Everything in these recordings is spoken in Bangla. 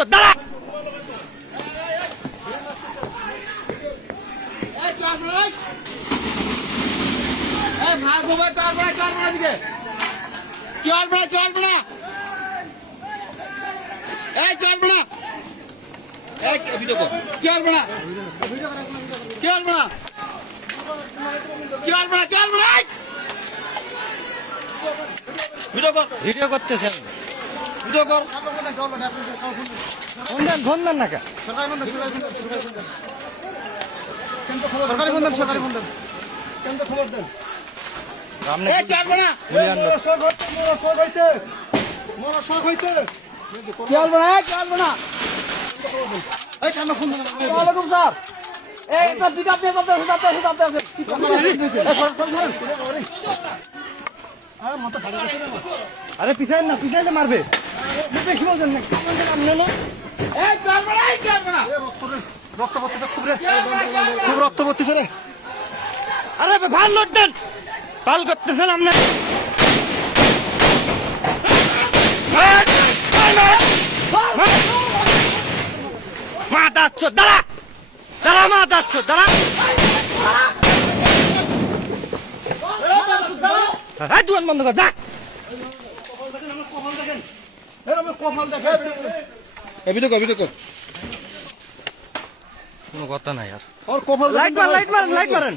দাঁড়াচ্ছ দাঁড়া ভিডিও করতেছেন ভিডিও কর ফোন দেন না কে সরকারি বন্ধন কেন্দ্র খবর দেন আরে পিছাই না মারবে দেখি বলছেন না রক্ত পড়তেছে খুব রক্ত পড়তেছে রে। আরে ভাল লোড দেন পাল করতেছেন আপনি মা দাচ্ছ দাঁড়া দাঁড়া মা দাচ্ছ দাঁড়া দুয়ান বন্ধ কর যা কোনো কথা নাই আর লাইট মারেন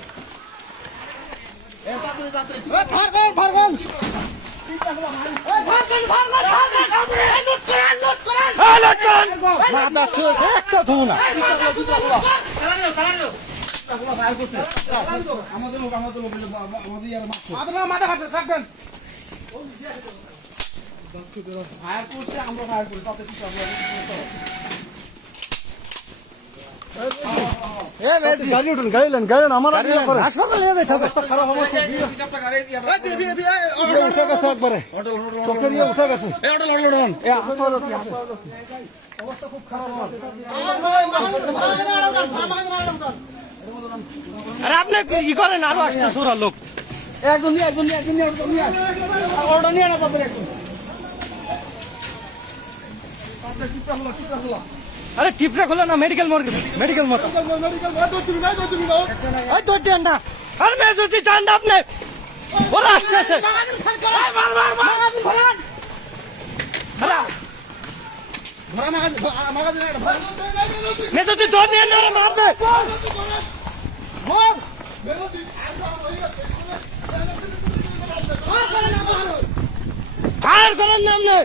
একটা ধু না হাসপাতালে নিয়ে যেতে হবে একবারে চোখের ইয়ে উঠে গেছে অবস্থা খুব খারাপ। আরে আপনি ই করেন আরো একটা সোরা লোক আরে টিপটা খোলা না মেডিকেল মোড় দেন না আর মেয়ে যদি চান না আপনি ওরা আসতেছে মেয়ে যদি ধর নিয়ে না মারবে ফায়ার করেন না আপনি